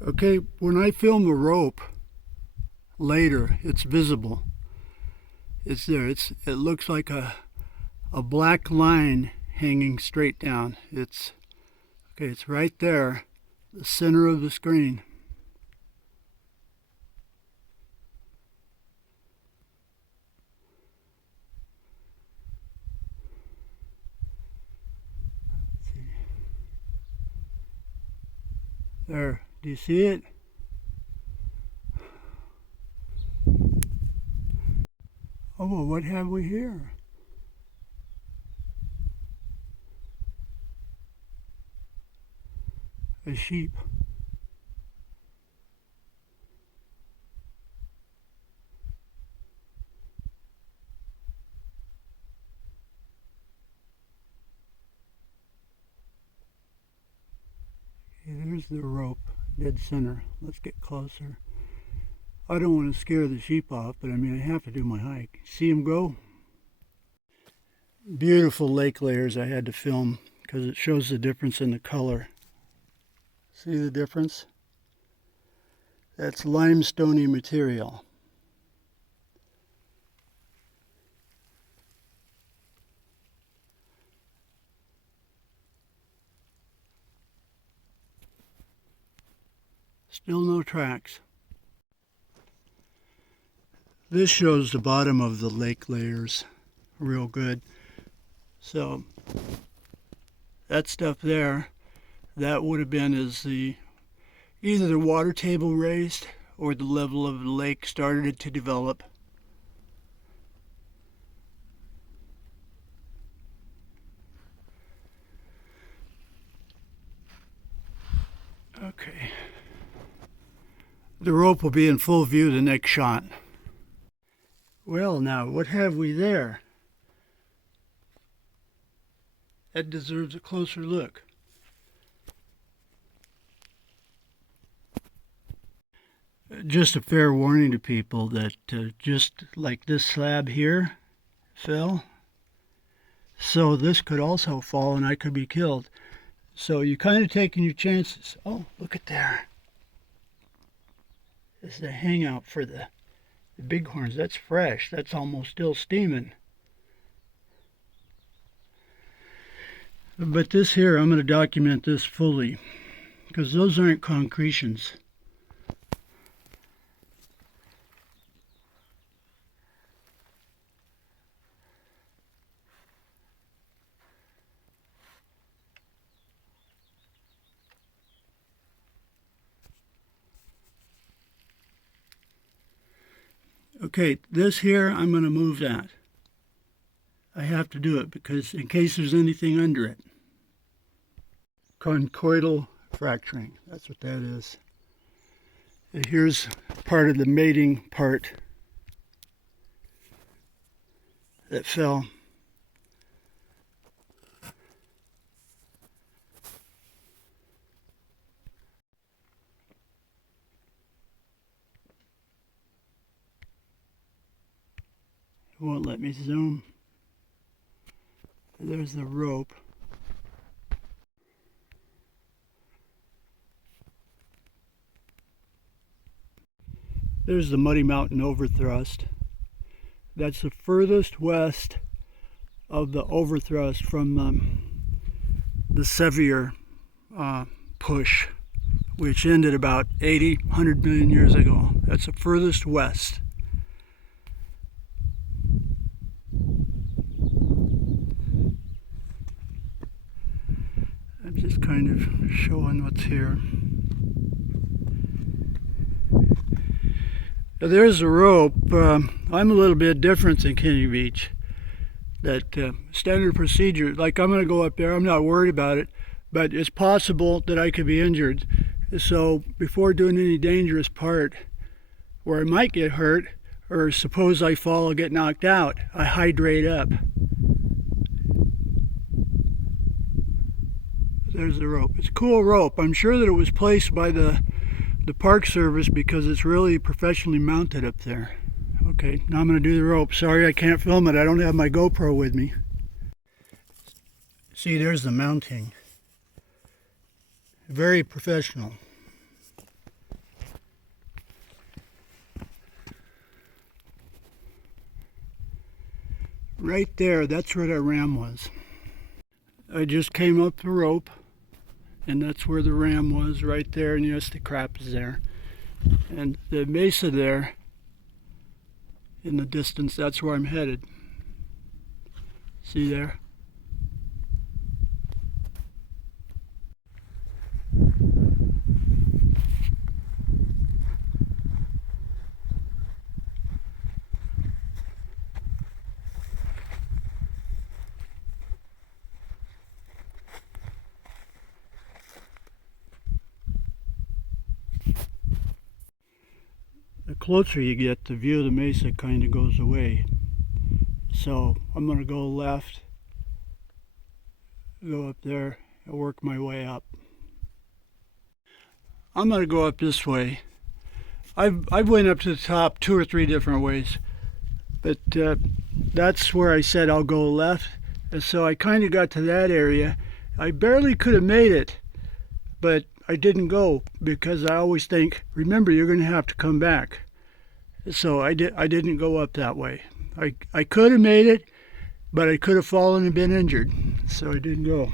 Okay, when I film a rope later, it's visible. It's there. It looks like a black line hanging straight down. It's right there, the center of the screen. There, do you see it? Oh, well, what have we here? A sheep. Okay, there's the rope, dead center. Let's get closer. I don't want to scare the sheep off, but I mean, I have to do my hike. See them go? Beautiful lake layers I had to film because it shows the difference in the color. See the difference? That's limestoney material. Still no tracks. This shows the bottom of the lake layers real good. So that stuff there, that would have been as either the water table raised or the level of the lake started to develop. Okay. The rope will be in full view the next shot. Well, now, what have we there? That deserves a closer look. Just a fair warning to people that just like this slab here fell, so this could also fall and I could be killed. So you're kind of taking your chances. Oh, look at there. This is a hangout for the bighorns. That's fresh. That's almost still steaming. But this here, I'm going to document this fully because those aren't concretions. Okay, this here, I'm going to move that. I have to do it because in case there's anything under it. Conchoidal fracturing, that's what that is. And here's part of the mating part that fell. It won't let me zoom. There's the rope. There's the Muddy Mountain overthrust. That's the furthest west of the overthrust from the sevier push, which ended about 100 million years ago. That's the furthest west. I'm just kind of showing what's here. There's a rope. I'm a little bit different than Kenny Beach. That standard procedure, like I'm going to go up there, I'm not worried about it, but it's possible that I could be injured. So before doing any dangerous part where I might get hurt, or suppose I fall or get knocked out, I hydrate up. There's the rope. It's a cool rope. I'm sure that it was placed by the Park Service because it's really professionally mounted up there. Okay, now I'm going to do the rope. Sorry I can't film it. I don't have my GoPro with me. See, there's the mounting. Very professional. Right there, that's where that ram was. I just came up the rope, and that's where the ram was, right there, and yes, the crap is there. And the mesa there, in the distance, that's where I'm headed. See there? The closer you get, the view of the mesa kind of goes away. So I'm going to go left, go up there, and work my way up. I'm going to go up this way. I've went up to the top 2 or 3 different ways, but that's where I said I'll go left. And so I kind of got to that area. I barely could have made it, but I didn't go because I always think, remember, you're going to have to come back. So I didn't go up that way. I could have made it, but I could have fallen and been injured, so I didn't go.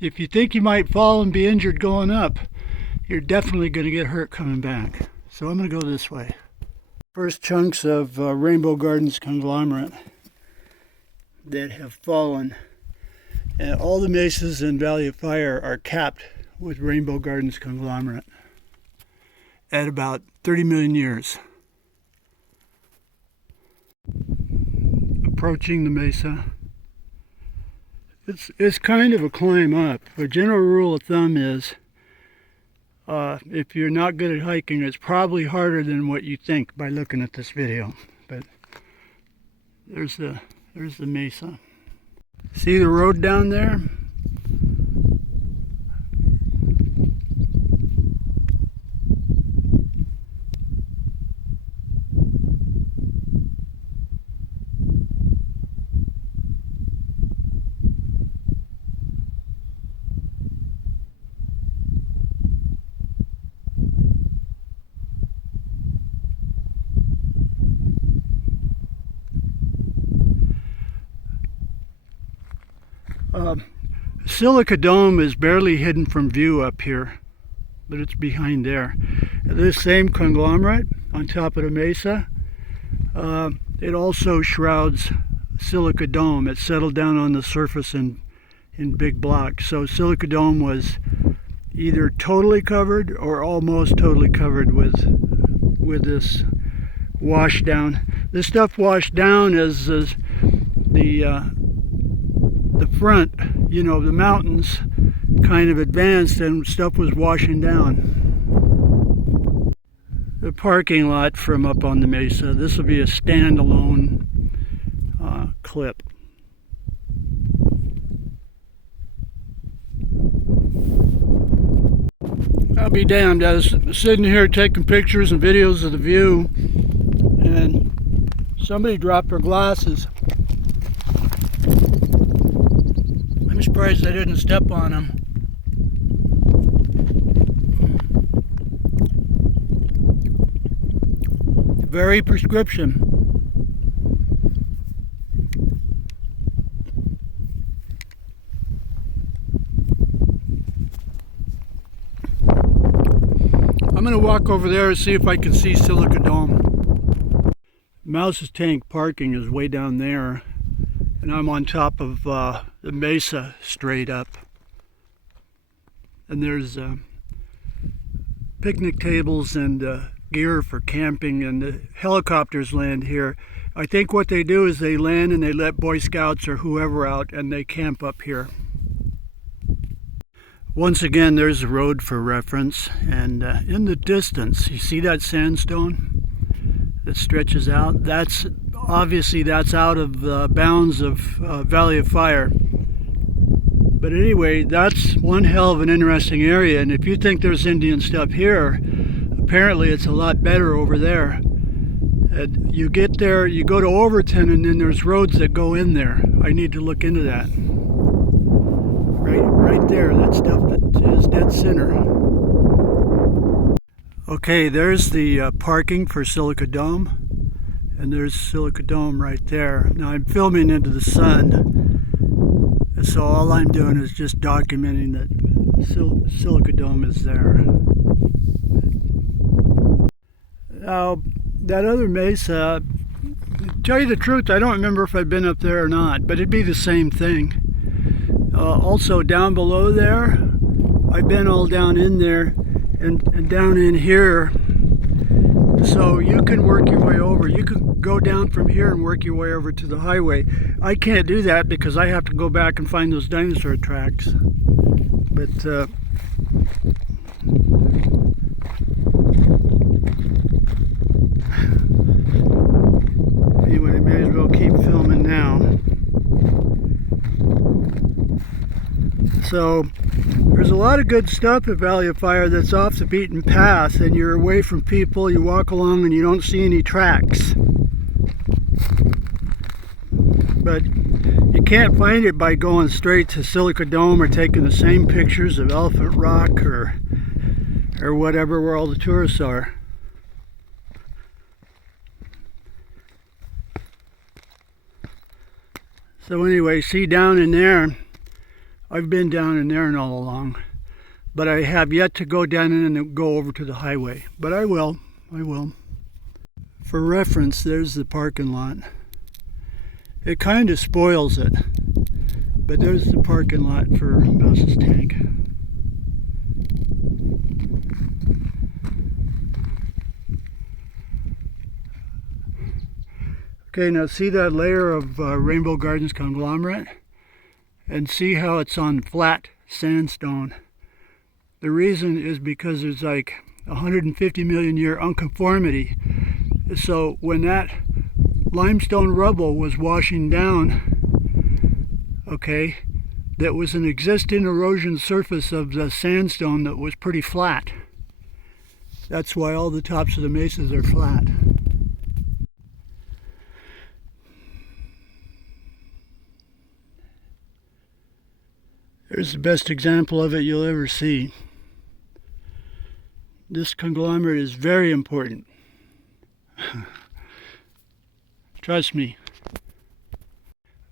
If you think you might fall and be injured going up, you're definitely going to get hurt coming back. So I'm going to go this way. First chunks of Rainbow Gardens conglomerate that have fallen. And all the mesas in Valley of Fire are capped with Rainbow Gardens conglomerate at about 30 million years. Approaching the mesa. It's kind of a climb up. A general rule of thumb is if you're not good at hiking, it's probably harder than what you think by looking at this video. But there's the mesa. See the road down there? Silica dome is barely hidden from view up here, but it's behind there. This same conglomerate on top of the mesa, it also shrouds Silica dome. It settled down on the surface in big blocks. So Silica dome was either totally covered or almost totally covered with this washdown. This stuff washed down as the front, you know, the mountains kind of advanced and stuff was washing down. The parking lot from up on the mesa, this will be a standalone clip. I'll be damned. I was sitting here taking pictures and videos of the view, and somebody dropped their glasses. I'm surprised I didn't step on them. Very prescription. I'm going to walk over there and see if I can see Silica dome. Mouse's tank parking is way down there, and I'm on top of the mesa straight up. And there's picnic tables and gear for camping, and the helicopters land here. I think what they do is they land and they let Boy Scouts or whoever out and they camp up here. Once again, there's a road for reference, and in the distance, you see that sandstone that stretches out? That's obviously out of the bounds of Valley of Fire. But anyway, that's one hell of an interesting area, and if you think there's Indian stuff here, apparently it's a lot better over there. You get there, you go to Overton, and then there's roads that go in there. I need to look into that. Right there, that stuff that is dead center. Okay, there's the parking for Silica Dome. And there's Silica Dome right there. Now I'm filming into the sun, so all I'm doing is just documenting that Silica Dome is there. Now, that other mesa, to tell you the truth, I don't remember if I've been up there or not, but it'd be the same thing. Also down below there, I've been all down in there and down in here. So you can work your way over. You can go down from here and work your way over to the highway. I can't do that because I have to go back and find those dinosaur tracks. But anyway, I may as well keep filming now. So there's a lot of good stuff at Valley of Fire that's off the beaten path, and you're away from people. You walk along and you don't see any tracks. But you can't find it by going straight to Silica Dome or taking the same pictures of Elephant Rock or whatever where all the tourists are. So anyway, see down in there, I've been down in there and all along, but I have yet to go down in and go over to the highway. But I will. For reference, there's the parking lot. It kind of spoils it, but there's the parking lot for Mouse's tank. Okay, now see that layer of Rainbow Gardens conglomerate? And see how it's on flat sandstone. The reason is because there's like 150 million year unconformity. So when that limestone rubble was washing down, okay, that was an existing erosion surface of the sandstone that was pretty flat. That's why all the tops of the mesas are flat. There's the best example of it you'll ever see. This conglomerate is very important. Trust me.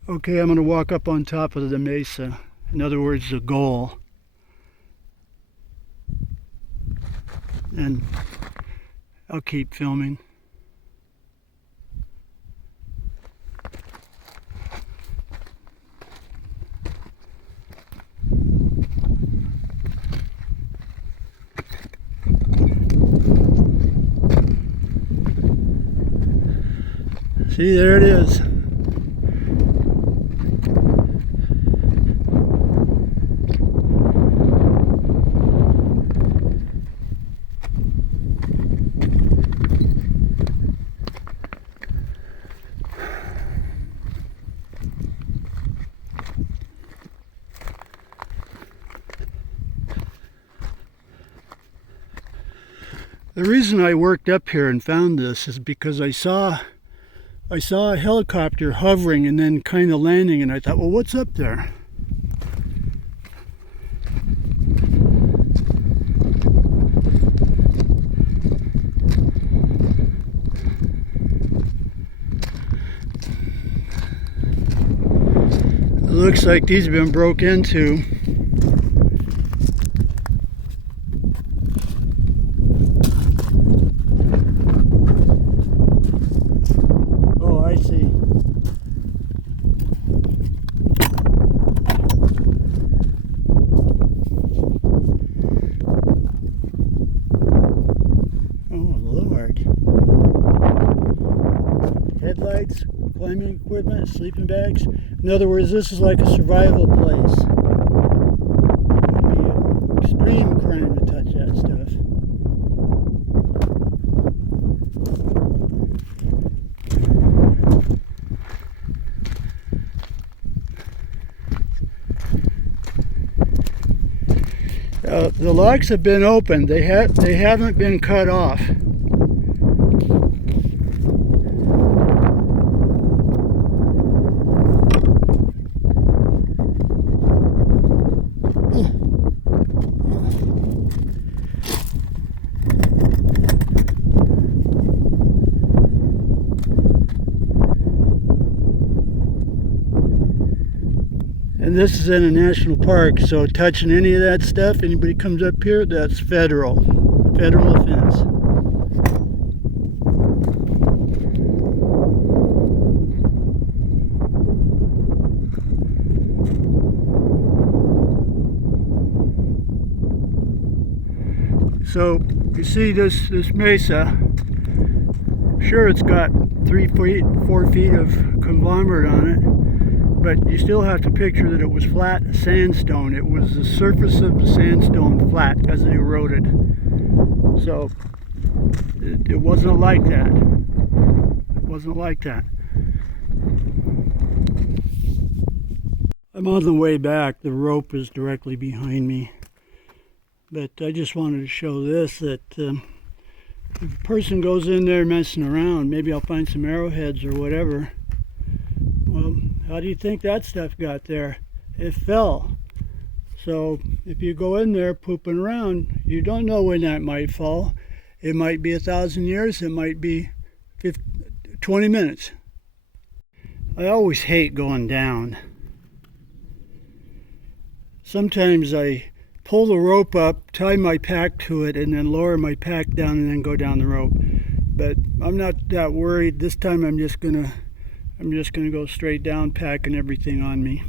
Okay, I'm going to walk up on top of the mesa. In other words, the goal. And I'll keep filming. See, there it is. The reason I worked up here and found this is because I saw a helicopter hovering and then kind of landing, and I thought, well, what's up there? It looks like these have been broke into. Headlights, climbing equipment, sleeping bags. In other words, this is like a survival place. It would be an extreme crime to touch that stuff. The logs have been opened. They haven't been cut off. this is in a national park, so touching any of that stuff, anybody comes up here, that's federal offense. So you see this mesa, sure it's got 3 feet, 4 feet of conglomerate on it, but you still have to picture that it was flat sandstone. It was the surface of the sandstone flat as it eroded. So it wasn't like that. It wasn't like that. I'm on the way back. The rope is directly behind me. But I just wanted to show this, that if a person goes in there messing around, maybe I'll find some arrowheads or whatever. Well, how do you think that stuff got there? It fell. So if you go in there pooping around, you don't know when that might fall. It might be 1,000 years, it might be 20 minutes. I always hate going down. Sometimes I pull the rope up, tie my pack to it, and then lower my pack down and then go down the rope. But I'm not that worried. This time I'm just gonna go straight down, packing everything on me.